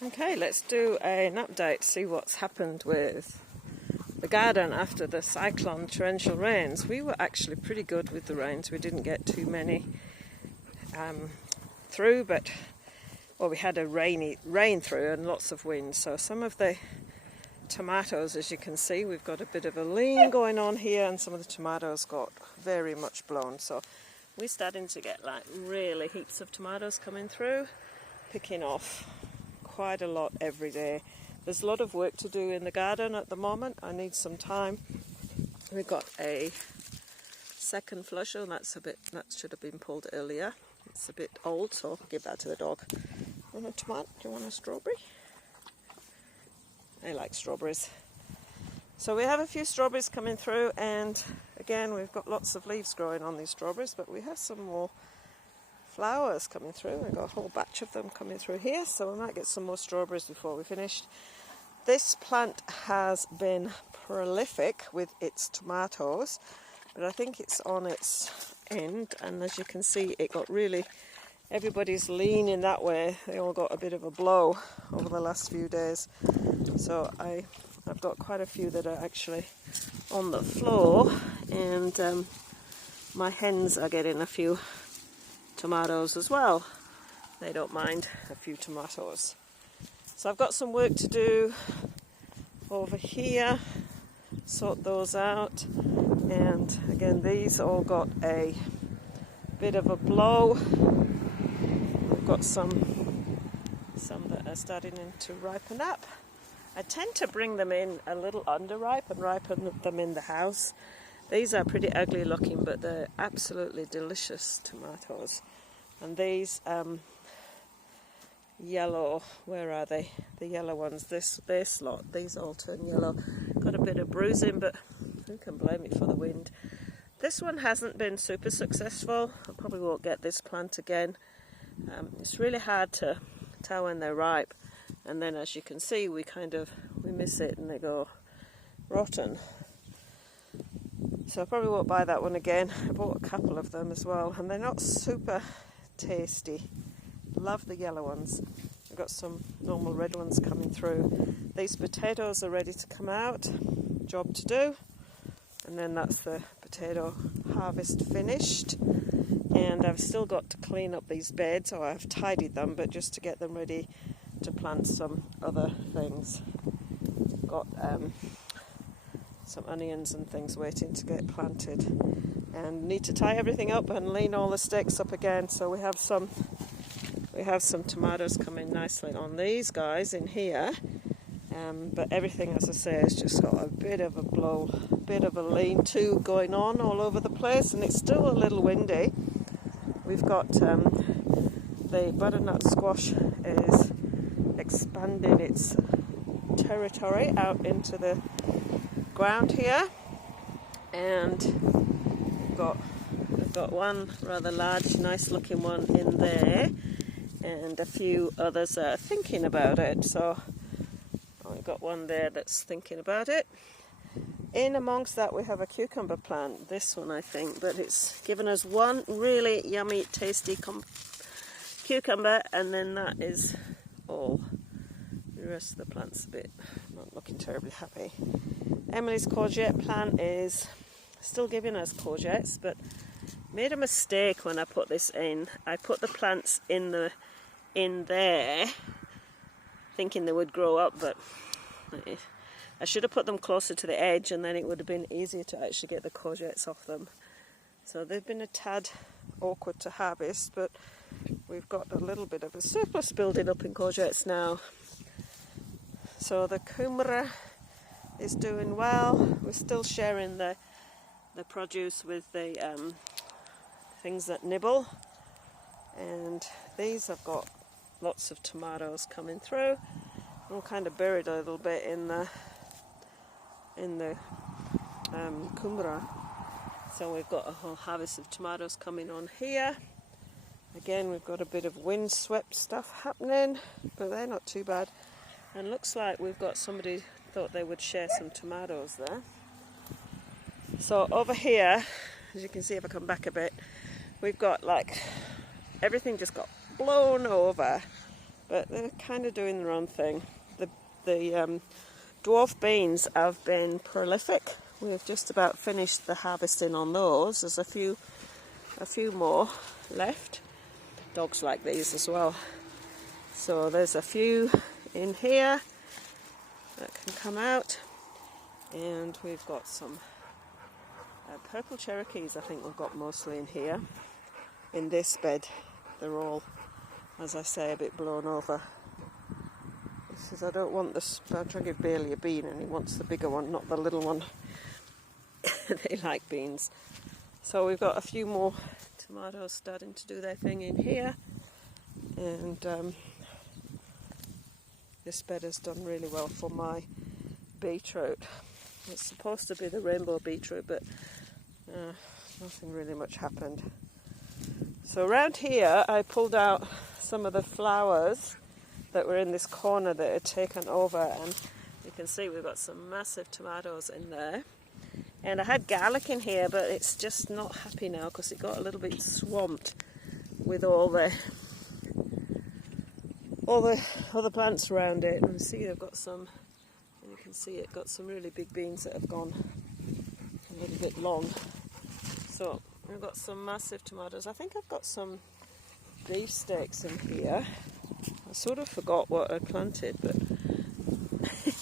Okay, let's do an update, see what's happened with the garden after the cyclone torrential rains. We were actually pretty good with the rains. We didn't get too many through, but we had a rain through and lots of wind. So some of the tomatoes, as you can see, we've got a bit of a lean going on here, and some of the tomatoes got very much blown. So we're starting to get like really heaps of tomatoes coming through, picking off quite a lot every day. There's a lot of work to do in the garden at the moment. I need some time. We've got a second flusher, and that should have been pulled earlier. It's a bit old, so I'll give that to the dog. Want a tomato? Do you want a strawberry? I like strawberries. So we have a few strawberries coming through, and again we've got lots of leaves growing on these strawberries, but we have some more flowers coming through. We've got a whole batch of them coming through here, so we might get some more strawberries before we're finished. This plant has been prolific with its tomatoes, but I think it's on its end, and as you can see, it got really, everybody's leaning that way. They all got a bit of a blow over the last few days. So I've got quite a few that are actually on the floor, and my hens are getting a few tomatoes as well. They don't mind a few tomatoes. So I've got some work to do over here, sort those out, and again these all got a bit of a blow. We've got some that are starting to ripen up. I tend to bring them in a little underripe and ripen them in the house. These are pretty ugly looking, but they're absolutely delicious tomatoes. And these yellow, where are they? The yellow ones, this lot, these all turn yellow. Got a bit of bruising, but who can blame me for the wind? This one hasn't been super successful. I probably won't get this plant again. It's really hard to tell when they're ripe, and then as you can see, we miss it and they go rotten. So I probably won't buy that one again. I bought a couple of them as well, and they're not super tasty. Love the yellow ones. I've got some normal red ones coming through. These potatoes are ready to come out. Job to do. And then that's the potato harvest finished. And I've still got to clean up these beds, or I've tidied them, but just to get them ready to plant some other things. Got some onions and things waiting to get planted, and need to tie everything up and lean all the stakes up again. So we have some tomatoes coming nicely on these guys in here, but everything, as I say, has just got a bit of a blow, a bit of a lean-to going on all over the place, and it's still a little windy. We've got the butternut squash is expanding its territory out into the ground here, and we've got one rather large, nice looking one in there, and a few others are thinking about it. So we've got one there that's thinking about it. In amongst that we have a cucumber plant, this one I think, but it's given us one really yummy tasty cucumber, and then that is all. The rest of the plant's a bit not looking terribly happy. Emily's courgette plant is still giving us courgettes, but made a mistake when I put this in. I put the plants in there thinking they would grow up, but I should have put them closer to the edge, and then it would have been easier to actually get the courgettes off them. So they've been a tad awkward to harvest, but we've got a little bit of a surplus building up in courgettes now. So the kumara is doing well. We're still sharing the produce with the things that nibble, and these have got lots of tomatoes coming through. I'm kind of buried a little bit in the kumara, so we've got a whole harvest of tomatoes coming on here. Again, we've got a bit of windswept stuff happening, but they're not too bad. And looks like we've got somebody thought they would share some tomatoes there. So over here, as you can see if I come back a bit, we've got like everything just got blown over but they're kind of doing their own thing. The dwarf beans have been prolific. We've just about finished the harvesting on those. There's a few more left. Dogs like these as well. So there's a few in here that can come out, and we've got some purple Cherokees. I think we've got mostly in here. In this bed, they're all, as I say, a bit blown over. He says, I don't want this. I'm trying to give Bailey a bean, and he wants the bigger one, not the little one. They like beans. So we've got a few more tomatoes starting to do their thing in here, and this bed has done really well for my beetroot. It's supposed to be the rainbow beetroot, but nothing really much happened. So around here I pulled out some of the flowers that were in this corner that had taken over, and you can see we've got some massive tomatoes in there. And I had garlic in here, but it's just not happy now because it got a little bit swamped with all the other plants around it. And see, I've got some, and you can see it got some really big beans that have gone a little bit long. So I've got some massive tomatoes. I think I've got some beefsteaks in here. I sort of forgot what I planted, but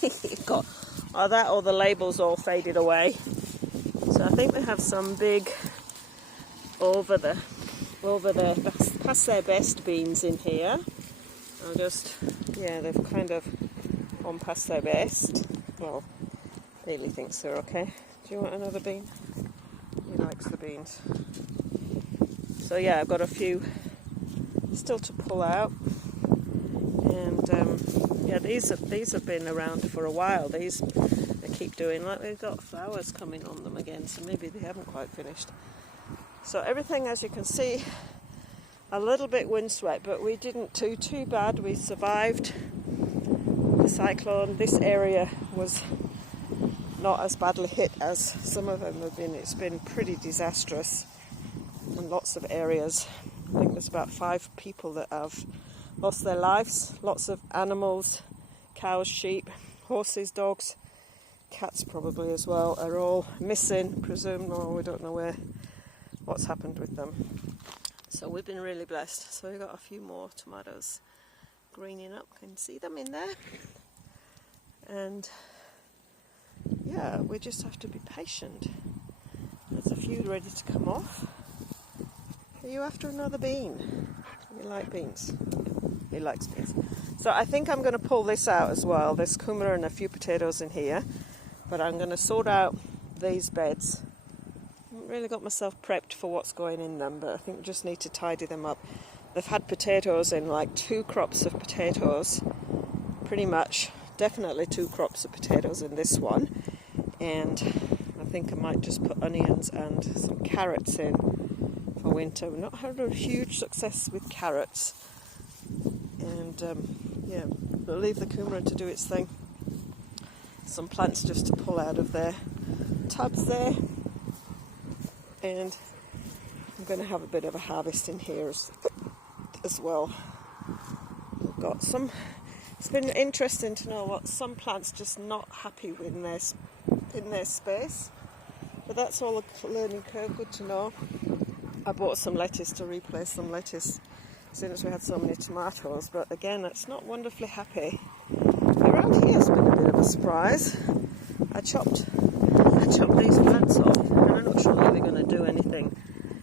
it got that or the labels all faded away. So I think we have some big over the past their best beans in here. They've kind of gone past their best. Well, Bailey thinks they're okay. Do you want another bean? He likes the beans. So yeah, I've got a few still to pull out. And these have been around for a while. These they keep doing, like they've got flowers coming on them again, so maybe they haven't quite finished. So everything, as you can see, a little bit windswept, but we didn't do too bad. We survived the cyclone. This area was not as badly hit as some of them have been. It's been pretty disastrous in lots of areas. I think there's about 5 people that have lost their lives. Lots of animals, cows, sheep, horses, dogs, cats probably as well, are all missing, presumed, or we don't know what's happened with them. So we've been really blessed. So we've got a few more tomatoes greening up. Can you see them in there? And yeah, we just have to be patient. There's a few ready to come off. Are you after another bean? You like beans? He likes beans. So I think I'm going to pull this out as well. There's kumara and a few potatoes in here, but I'm going to sort out these beds. I haven't really got myself prepped for what's going in them, but I think we just need to tidy them up. They've had potatoes in, like 2 crops of potatoes, pretty much, definitely 2 crops of potatoes in this one, and I think I might just put onions and some carrots in for winter. We've not had a huge success with carrots, and we'll leave the kumara to do its thing. Some plants just to pull out of their tubs there, and I'm going to have a bit of a harvest in here as well. We've got some. It's been interesting to know what some plants just not happy with in their space, but that's all a learning curve. Good to know. I bought some lettuce to replace some lettuce as soon as we had so many tomatoes, but again, it's not wonderfully happy. Around here has been a bit of a surprise. I chopped these plants off, and I'm not sure that they're going to do anything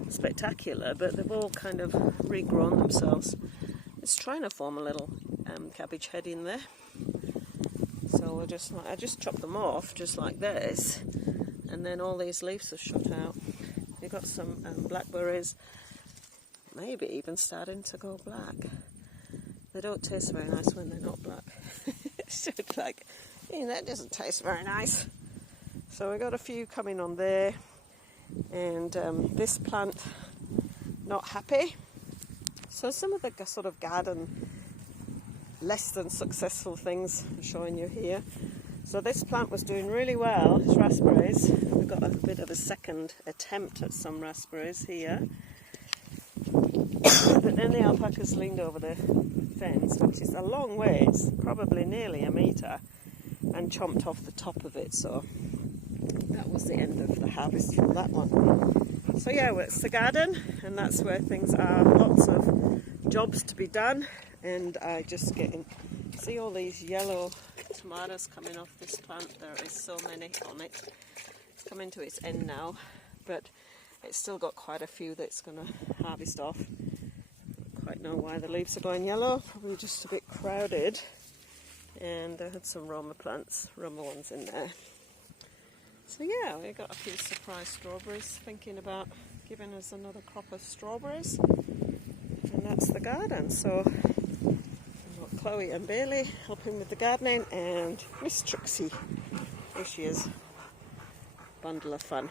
spectacular, but they've all kind of regrown themselves. It's trying to form a little cabbage head in there. So I just chopped them off just like this, and then all these leaves are shot out. We've got some blackberries, maybe even starting to go black. They don't taste very nice when they're not black. It's just like, that doesn't taste very nice. So we got a few coming on there, and this plant not happy. So some of the sort of garden less than successful things I'm showing you here. So this plant was doing really well, it's raspberries. We've got a bit of a second attempt at some raspberries here. But then the alpacas leaned over the fence, which is a long ways, probably nearly a metre, and chomped off the top of it. So that was the end of the harvest from that one. So yeah, well, it's the garden, and that's where things are. Lots of jobs to be done, and I just see all these yellow tomatoes coming off this plant. There is so many on it. It's coming to its end now, but it's still got quite a few that's going to harvest off. Don't quite know why the leaves are going yellow, probably just a bit crowded. And I had some Roma ones in there. So yeah, we got a few surprise strawberries, thinking about giving us another crop of strawberries. And that's the garden. So I've got Chloe and Bailey helping with the gardening, and Miss Trixie. Here she is. Bundle of fun.